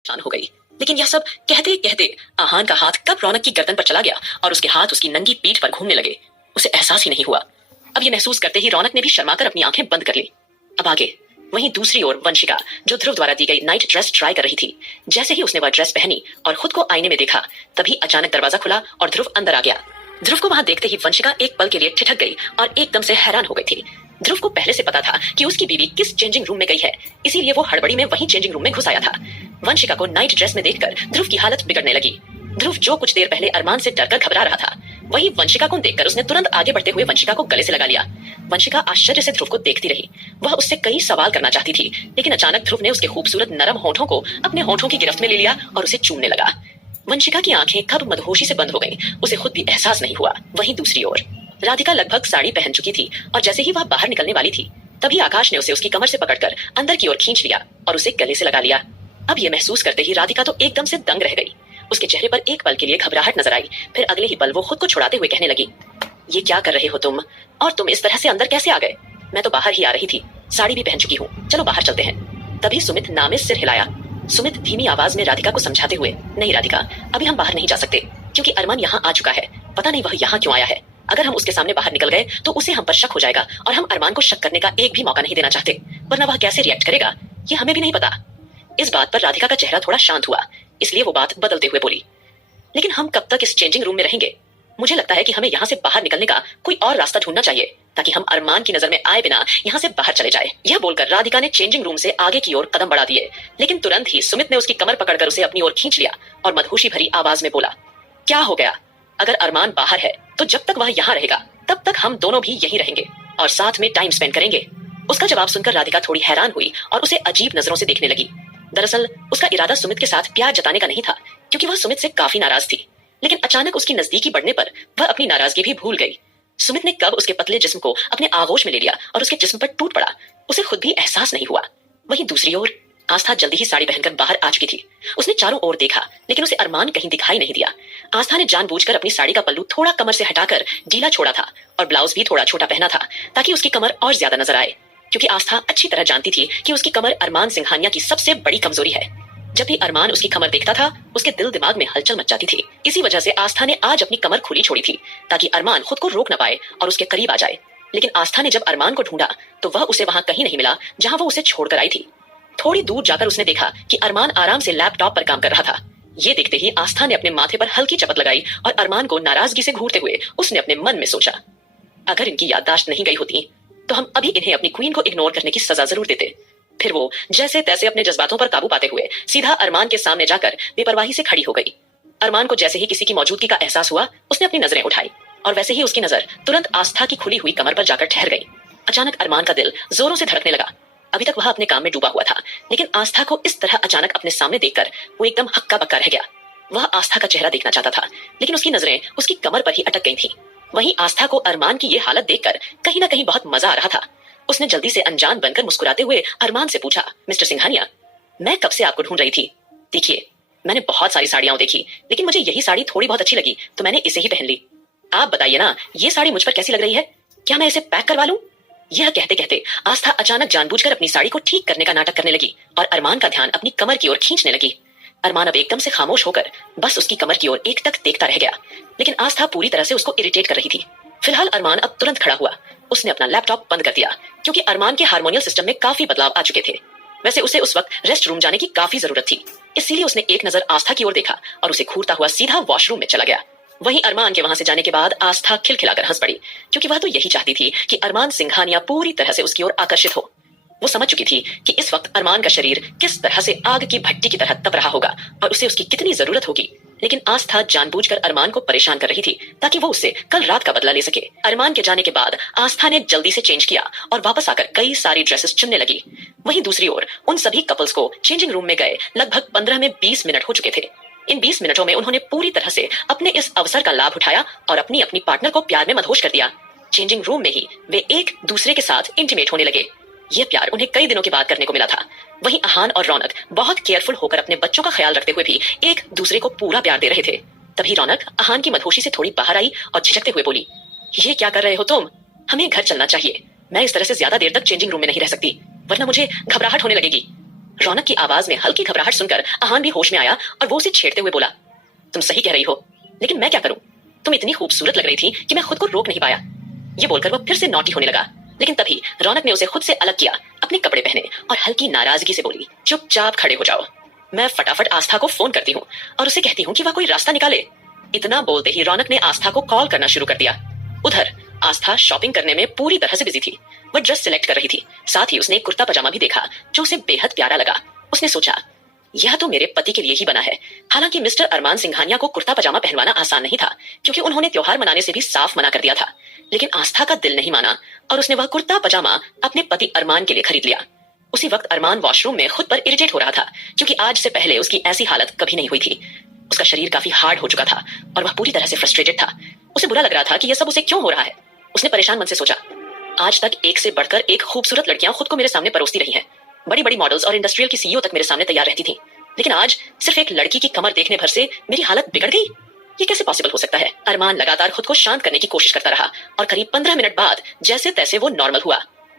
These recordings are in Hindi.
परेशान हो गई। लेकिन यह सब कहते कहते आहान का हाथ कब रौनक की गर्दन पर चला गया और उसके हाथ उसकी नंगी पीठ पर घूमने लगे, उसे एहसास ही नहीं हुआ। अब ये महसूस करते ही रौनक ने भी शर्माकर अपनी आंखें बंद कर ली। अब आगे वहीं दूसरी ओर वंशिका, जो ध्रुव द्वारा दी गई नाइट ड्रेस ट्राई कर रही थी, जैसे ही उसने वह ड्रेस पहनी और खुद को आईने में देखा, तभी अचानक दरवाजा खुला और ध्रुव अंदर आ गया। ध्रुव को वहां देखते ही वंशिका एक पल के लिए ठिठक गई और एकदम से हैरान हो गई थी। ध्रुव को पहले से पता था कि उसकी बीवी किस चेंजिंग रूम में गई है, इसीलिए वो हड़बड़ी में वहीं चेंजिंग रूम में घुस आया था। वंशिका को नाइट ड्रेस में देखकर ध्रुव की हालत बिगड़ने लगी। ध्रुव जो कुछ देर पहले अरमान से डरकर घबरा रहा था, वही वंशिका को देखकर उसने तुरंत आगे बढ़ते हुए वंशिका को गले से लगा लिया। वंशिका आश्चर्य से ध्रुव को देखती रही। वह उससे कई सवाल करना चाहती थी, लेकिन अचानक ध्रुव ने उसके खूबसूरत नरम होठों को अपने होठों की गिरफ्त में ले लिया और उसे चूमने लगा। वंशिका की आंखें कब मदहोशी से बंद हो गईं, उसे खुद भी एहसास नहीं हुआ। वहीं दूसरी ओर राधिका लगभग साड़ी पहन चुकी थी और जैसे ही वह बाहर निकलने वाली थी, तभी आकाश ने उसे उसकी कमर से पकड़कर अंदर की ओर खींच लिया और उसे गले से लगा लिया। अब ये महसूस करते ही राधिका तो एकदम से दंग रह गई। उसके चेहरे पर एक पल के लिए घबराहट नजर आई, फिर अगले ही पल वो खुद को छुड़ाते हुए कहने लगी, ये क्या कर रहे हो तुम, और तुम इस तरह से अंदर कैसे आ गए? मैं तो बाहर ही आ रही थी, साड़ी भी पहन चुकी हूँ, चलो बाहर चलते हैं। तभी सुमित नामे सिर हिलाया। सुमित धीमी आवाज में राधिका को समझाते हुए, नहीं राधिका, अभी हम बाहर नहीं जा सकते, क्योंकि अरमान यहाँ आ चुका है। पता नहीं वह यहाँ क्यों आया है। अगर हम उसके सामने बाहर निकल गए तो उसे हम पर शक हो जाएगा और हम अरमान को शक करने का एक भी मौका नहीं देना चाहते, वरना वह कैसे रिएक्ट करेगा ये हमें भी नहीं पता। इस बात पर राधिका का चेहरा थोड़ा शांत हुआ, इसलिए वो बात बदलते हुए बोली, लेकिन हम कब तक इस चेंजिंग रूम में रहेंगे? मुझे लगता है कि हमें यहाँ से बाहर निकलने का कोई और रास्ता ढूंढना चाहिए, ताकि हम अरमान की नजर में आए बिना यहाँ से बाहर चले जाए। यह बोलकर राधिका ने चेंजिंग रूम से आगे की ओर कदम बढ़ा दिए, लेकिन तुरंत ही सुमित ने उसकी कमर पकड़कर उसे अपनी ओर खींच लिया और मदहोशी भरी आवाज में बोला, क्या हो गया? अगर अरमान बाहर है तो जब तक वह यहाँ रहेगा तब तक हम दोनों भी यहीं रहेंगे और साथ में टाइम स्पेंड करेंगे। उसका जवाब सुनकर राधिका थोड़ी हैरान हुई और उसे अजीब नजरों से देखने लगी। दरअसल उसका इरादा सुमित के साथ प्यार जताने का नहीं था, क्योंकि वह सुमित से काफी नाराज थी। लेकिन अचानक उसकी नजदीकी बढ़ने पर वह अपनी नाराजगी भी भूल गई। सुमित ने कब उसके पतले जिस्म को अपने आगोश में ले लिया और उसके जिस्म पर टूट पड़ा, उसे खुद भी एहसास नहीं हुआ। वहीं दूसरी ओर आस्था जल्दी ही साड़ी पहनकर बाहर आ चुकी थी। उसने चारों ओर देखा, लेकिन उसे अरमान कहीं दिखाई नहीं दिया। आस्था ने जानबूझकर अपनी साड़ी का पल्लू थोड़ा कमर से हटाकर ढीला छोड़ा था और ब्लाउज भी थोड़ा छोटा पहना था, ताकि उसकी कमर और ज्यादा नजर आए, क्योंकि आस्था अच्छी तरह जानती थी कि उसकी कमर अरमान सिंघानिया की सबसे बड़ी कमजोरी है। जब भी अरमान उसकी कमर देखता था, उसके दिल दिमाग में हलचल मच जाती थी। इसी वजह से आस्था ने आज अपनी कमर खुली छोड़ी थी, ताकि अरमान खुद को रोक न पाए और उसके करीब आ जाए। लेकिन आस्था ने जब अरमान को ढूंढा तो वह उसे वहां कहीं नहीं मिला जहां वो उसे छोड़कर आई थी। थोड़ी दूर जाकर उसने देखा कि अरमान आराम से लैपटॉप पर काम कर रहा था। ये देखते ही आस्था ने अपने माथे पर हल्की चपत लगाई और अरमान को नाराजगी से घूरते हुए उसने अपने मन में सोचा, अगर इनकी याददाश्त नहीं गई होती तो हम अभी इन्हें अपनी क्वीन को इग्नोर करने की सजा जरूर देते। फिर वो जैसे तैसे अपने जज्बातों पर काबू पाते हुए सीधा अरमान के सामने जाकर बेपरवाही से खड़ी हो गई। अरमान को जैसे ही किसी की मौजूदगी का एहसास हुआ, उसने अपनी नजरें उठाई और वैसे ही उसकी नजर तुरंत आस्था की खुली हुई कमर पर जाकर ठहर गई। अचानक अरमान का दिल जोरों से धड़कने लगा। अभी तक वह अपने काम में डूबा हुआ था, लेकिन आस्था को इस तरह अचानक अपने सामने देखकर वो एकदम हक्का बक्का रह गया। वह आस्था का चेहरा देखना चाहता था, लेकिन उसकी नजरें उसकी कमर पर ही अटक गई थी। वहीं आस्था को अरमान की ये हालत देखकर कहीं ना कहीं बहुत मजा आ रहा था। उसने जल्दी से अनजान बनकर मुस्कुराते हुए अरमान से पूछा, मिस्टर सिंघानिया, मैं कब से आपको ढूंढ रही थी। देखिए, मैंने बहुत सारी साड़ियां देखी, लेकिन मुझे यही साड़ी थोड़ी बहुत अच्छी लगी तो मैंने इसे ही पहन ली। आप बताइए ना, ये साड़ी मुझ पर कैसी लग रही है? क्या मैं इसे पैक करवा लूं? यह कहते कहते आस्था अचानक जानबूझकर अपनी साड़ी को ठीक करने का नाटक करने लगी और अरमान का ध्यान अपनी कमर की ओर खींचने लगी। अरमान अब एकदम से खामोश होकर बस उसकी कमर की ओर एक तक देखता रह गया, लेकिन आस्था पूरी तरह से उसको इरिटेट कर रही थी। फिलहाल अरमान अब तुरंत खड़ा हुआ। उसने अपना लैपटॉप बंद कर दिया, क्योंकि अरमान के हार्मोनियल सिस्टम में काफी बदलाव आ चुके थे। वैसे उसे उस वक्त रेस्ट रूम जाने की काफी जरूरत थी, इसीलिए उसने एक नजर आस्था की ओर देखा और उसे घूरता हुआ सीधा वॉशरूम में चला गया। वहीं अरमान के वहां से जाने के बाद आस्था खिलखिलाकर हंस पड़ी, क्योंकि वह तो यही चाहती थी कि अरमान सिंघानिया पूरी तरह से उसकी ओर आकर्षित हो। वो समझ चुकी थी कि इस वक्त अरमान का शरीर किस तरह से आग की भट्टी की तरह तप रहा होगा और उसे उसकी कितनी जरूरत होगी। लेकिन आस्था जानबूझकर अरमान को परेशान कर रही थी, ताकि वो उससे कल रात का बदला ले सके। अरमान के जाने के बाद आस्था ने जल्दी से चेंज किया और वापस आकर कई सारी ड्रेसेस चुनने लगी। वहीं दूसरी ओर उन सभी कपल्स को चेंजिंग रूम में गए लगभग 15 में 20 मिनट हो चुके थे। इन 20 मिनटों में उन्होंने पूरी तरह से अपने इस अवसर का लाभ उठाया और अपनी अपनी पार्टनर को प्यार में मदहोश कर दिया। चेंजिंग रूम में ही वे एक दूसरे के साथ इंटीमेट होने लगे। यह प्यार उन्हें कई दिनों के बाद करने को मिला था। वहीं आहान और रौनक बहुत केयरफुल होकर अपने बच्चों का ख्याल रखते हुए भी एक दूसरे को पूरा प्यार दे रहे थे। तभी रौनक आहान की मदहोशी से थोड़ी बाहर आई और झिझकते हुए बोली, ये क्या कर रहे हो तुम? हमें घर चलना चाहिए। मैं इस तरह से ज्यादा देर तक चेंजिंग रूम में नहीं रह सकती, वरना मुझे घबराहट होने लगेगी। रौनक की आवाज में हल्की घबराहट सुनकर आहान भी होश में आया और वो उसे छेड़ते हुए बोला, तुम सही कह रही हो, लेकिन मैं क्या करूं? तुम इतनी खूबसूरत लग रही थी कि मैं खुद को रोक नहीं पाया। ये बोलकर वो फिर से नॉटी होने लगा, लेकिन तभी रौनक ने उसे खुद से अलग किया, अपने कपड़े पहने और हल्की नाराजगी से बोली, चुपचाप खड़े हो जाओ। मैं फटाफट आस्था को फोन करती हूँ और उसे कहती हूँ कि वह कोई रास्ता निकाले। इतना बोलते ही रौनक ने आस्था को कॉल करना शुरू कर दिया। उधर आस्था शॉपिंग करने में पूरी तरह से बिजी थी। वह ड्रेस सिलेक्ट कर रही थी, साथ ही उसने एक कुर्ता पजामा भी देखा जो उसे बेहद प्यारा लगा। उसने सोचा, यह तो मेरे पति के लिए ही बना है। हालांकि मिस्टर अरमान सिंघानिया को कुर्ता पजामा पहनवाना आसान नहीं था, क्योंकि उन्होंने त्योहार मनाने से भी साफ मना कर दिया था। लेकिन आस्था का दिल नहीं माना और उसने वह कुर्ता पजामा अपने पति अरमान के लिए खरीद लिया। उसी वक्त अरमान वॉशरूम में खुद पर इरिटेट हो रहा था, क्योंकि आज से पहले उसकी ऐसी हालत कभी नहीं हुई थी। उसका शरीर काफी हार्ड हो चुका था और वह पूरी तरह से फ्रस्ट्रेटेड था। उसे बुरा लग रहा था कि यह सब उसे क्यों हो रहा है। उसने परेशान मन से सोचा, आज तक एक से बढ़कर एक खूबसूरत लड़कियां खुद को मेरे सामने परोसती रही हैं। बड़ी बड़ी मॉडल्स और इंडस्ट्रियल की सीईओ तक मेरे सामने तैयार रहती थी, लेकिन आज सिर्फ एक लड़की की कमर देखने भर से मेरी हालत बिगड़ गई। ये कैसे पॉसिबल हो सकता है? अरमान लगातार खुद को शांत करने की कोशिश करता रहा और करीब 15 मिनट बाद जैसे तैसे वो नॉर्मल हुआ।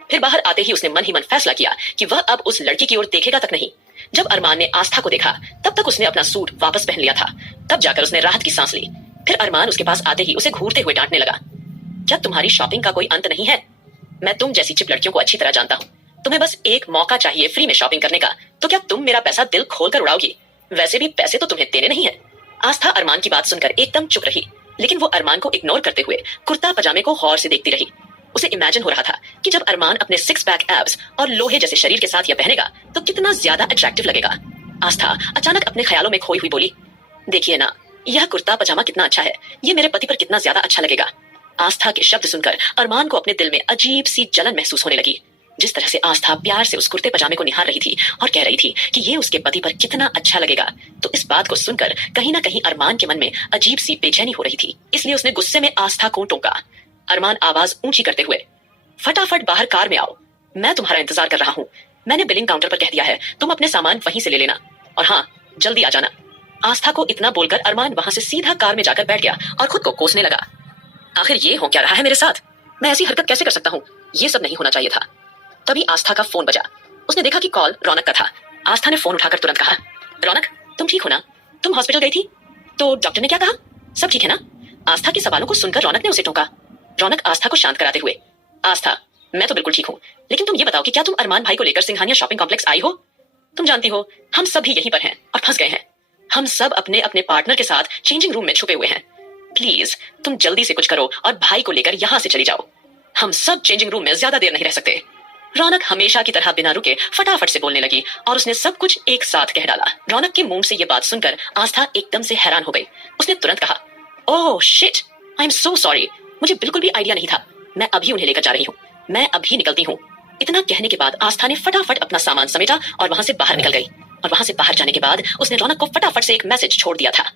फिर बाहर आते ही उसने मन ही मन फैसला किया कि वह अब उस लड़की की ओर देखेगा तक नहीं। जब अरमान ने आस्था को देखा, तब तक उसने अपना सूट वापस पहन लिया था। तब जाकर उसने राहत की सांस ली। फिर अरमान उसके पास आते ही उसे घूरते हुए डांटने लगा, क्या तुम्हारी शॉपिंग का कोई अंत नहीं है? मैं तुम जैसी चिप लड़कियों को अच्छी तरह जानता हूँ। तुम्हें बस एक मौका चाहिए फ्री में शॉपिंग करने का, तो क्या तुम मेरा पैसा दिल खोलकर उड़ाओगी? वैसे भी पैसे तो तुम्हें देने नहीं है। आस्था अरमान की बात सुनकर एकदम चुप रही, लेकिन वो अरमान को इग्नोर करते हुए कुर्ता पजामे को गौर से देखती रही। उसे इमेजिन हो रहा था कि जब अरमान अपने 6 पैक एब्स और लोहे जैसे शरीर के साथ यह पहनेगा तो कितना ज्यादा अट्रैक्टिव लगेगा। आस्था अचानक अपने ख्यालों में खोई हुई बोली, देखिए ना, यह कुर्ता पजामा कितना अच्छा है, ये मेरे पति पर कितना ज्यादा अच्छा लगेगा। आस्था के शब्द सुनकर अरमान को अपने दिल में अजीब सी जलन महसूस होने लगी। जिस तरह से आस्था प्यार से उस कुर्ते पजामे को निहार रही थी और कह रही थी कि ये उसके पति पर कितना अच्छा लगेगा, तो इस बात को सुनकर कहीं ना कहीं अरमान के मन में अजीब सी बेचैनी हो रही थी। इसलिए उसने गुस्से में आस्था को टोका। अरमान आवाज ऊंची करते हुए, फटाफट बाहर कार में आओ, मैं तुम्हारा इंतजार कर रहा हूँ। मैंने बिलिंग काउंटर पर कह दिया है, तुम अपने सामान वहीं से ले लेना, और हाँ, जल्दी आ जाना। आस्था को इतना बोलकर अरमान वहां से सीधा कार में जाकर बैठ गया और खुद को कोसने लगा। आखिर ये हो क्या रहा है मेरे साथ? मैं ऐसी हरकत कैसे कर सकता हूँ? ये सब नहीं होना चाहिए था। तभी आस्था का फोन बजा। उसने देखा कि कॉल रौनक का था। आस्था ने फोन उठाकर तुरंत कहा, रौनक, तुम ठीक हो ना? तुम हॉस्पिटल गई थी तो डॉक्टर ने क्या कहा? सब ठीक है ना? आस्था के सवालों को सुनकर रौनक ने उसे टोका। रौनक आस्था को शांत कराते हुए, आस्था, मैं तो बिल्कुल ठीक हूँ, लेकिन तुम ये बताओ कि क्या तुम अरमान भाई को लेकर सिंघानिया शॉपिंग कॉम्प्लेक्स आई हो? तुम जानती हो, हम सब भी यहीं पर हैं और फंस गए हैं। हम सब अपने अपने पार्टनर के साथ चेंजिंग रूम में छुपे हुए हैं। प्लीज तुम जल्दी से कुछ करो और भाई को लेकर यहाँ से चली जाओ। हम सब चेंजिंग रूम में ज्यादा देर नहीं रह सकते। रौनक हमेशा की तरह बिना रुके फटाफट से बोलने लगी और उसने सब कुछ एक साथ कह डाला। रौनक के मुंह से ये बात सुनकर आस्था एकदम से हैरान हो गई। उसने तुरंत कहा, oh shit, I am so sorry, मुझे बिल्कुल भी आइडिया नहीं था। मैं अभी उन्हें लेकर जा रही हूँ, मैं अभी निकलती हूँ। इतना कहने के बाद आस्था ने फटाफट अपना सामान समेटा और वहां से बाहर निकल गई। और वहां से बाहर जाने के बाद उसने रौनक को फटाफट से एक मैसेज छोड़ दिया था।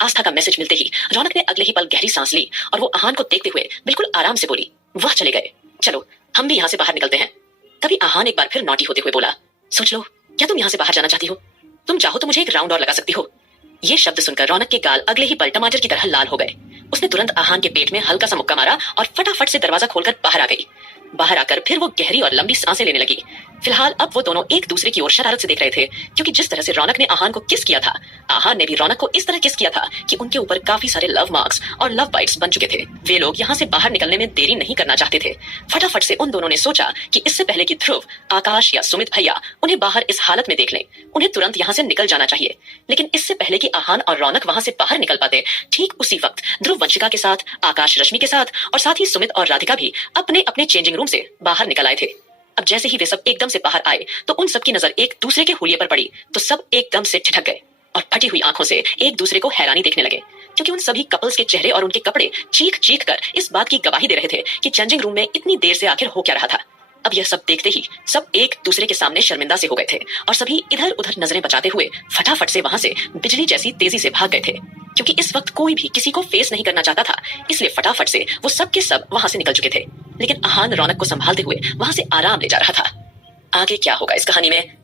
आस्था का मैसेज मिलते ही रौनक ने अगले ही पल गहरी सांस ली और वो आहान को देखते हुए बिल्कुल आराम से बोली, वह चले गए, चलो हम भी यहाँ से बाहर निकलते हैं। तभी आहान एक बार फिर नॉटी होते हुए बोला, सोच लो, क्या तुम यहाँ से बाहर जाना चाहती हो? तुम चाहो तो मुझे एक राउंड और लगा सकती हो। ये शब्द सुनकर रौनक के गाल अगले ही पल टमाटर की तरह लाल हो गए। उसने तुरंत आहान के पेट में हल्का सा मुक्का मारा और फटाफट से दरवाजा खोलकर बाहर आ गई। बाहर आकर फिर वो गहरी और लंबी सांसें लेने लगी। फिलहाल अब वो दोनों एक दूसरे की ओर शरारत से देख रहे थे, क्योंकि जिस तरह से रौनक ने आहान को किस किया था, आहान ने भी रौनक को इस तरह किस किया था कि उनके ऊपर काफी सारे लव मार्क्स और लव बाइट्स बन चुके थे। वे लोग यहाँ से बाहर निकलने में देरी नहीं करना चाहते थे। फटाफट से उन दोनों ने सोचा कि इससे पहले कि ध्रुव, आकाश या सुमित भैया उन्हें बाहर इस हालत में देख लें, उन्हें तुरंत यहाँ से निकल जाना चाहिए। लेकिन इससे पहले कि आहान और रौनक वहां से बाहर निकल पाते, ठीक उसी वक्त ध्रुव वंशिका के साथ, आकाश रश्मि के साथ और साथ ही सुमित और राधिका भी अपने अपने चेंजिंग रूम से बाहर निकल आए थे। अब जैसे ही वे सब एकदम से बाहर आए तो उन सबकी नजर एक दूसरे के हुलिये पर पड़ी तो सब एकदम से ठिठक गए और फटी हुई आंखों से एक दूसरे को हैरानी देखने लगे, क्योंकि उन सभी कपल्स के चेहरे और उनके कपड़े चीख चीख कर इस बात की गवाही दे रहे थे कि चेंजिंग रूम में इतनी देर से आखिर हो क्या रहा था। अब यह सब देखते ही सब एक दूसरे के सामने शर्मिंदा से हो गए थे और सभी इधर उधर नजरें बचाते हुए फटाफट से वहां से बिजली जैसी तेजी से भाग गए थे, क्योंकि इस वक्त कोई भी किसी को फेस नहीं करना चाहता था। इसलिए फटाफट से वो सब के सब वहां से निकल चुके थे। लेकिन आहान रौनक को संभालते हुए वहां से आराम ले जा रहा था। आगे क्या होगा इस कहानी में